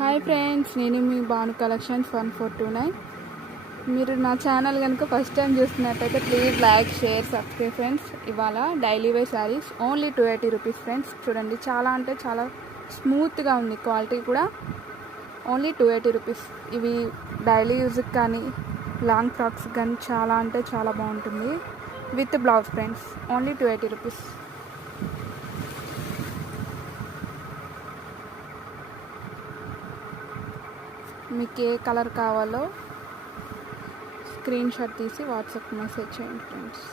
Hi friends, నేను మీ Bhanu collections 1429. మీరు నా ఛానల్ కనుక ఫస్ట్ టైం చూస్తున్నట్టయితే please like, share, subscribe friends. ఇవాళ daily wear saris only 280 rupees friends. చూడండి, చాలా అంటే చాలా స్మూత్గా ఉంది, క్వాలిటీ కూడా ఓన్లీ 280 రూపీస్. ఇవి డైలీ యూజ్కి కానీ లాంగ్ ఫ్రాక్స్ కానీ చాలా అంటే చాలా బాగుంటుంది. With blouse friends, only 280 rupees. మీకు ఏ కలర్ కావాలో స్క్రీన్ షాట్ తీసి వాట్సాప్ మెసేజ్ చేయండి ఫ్రెండ్స్.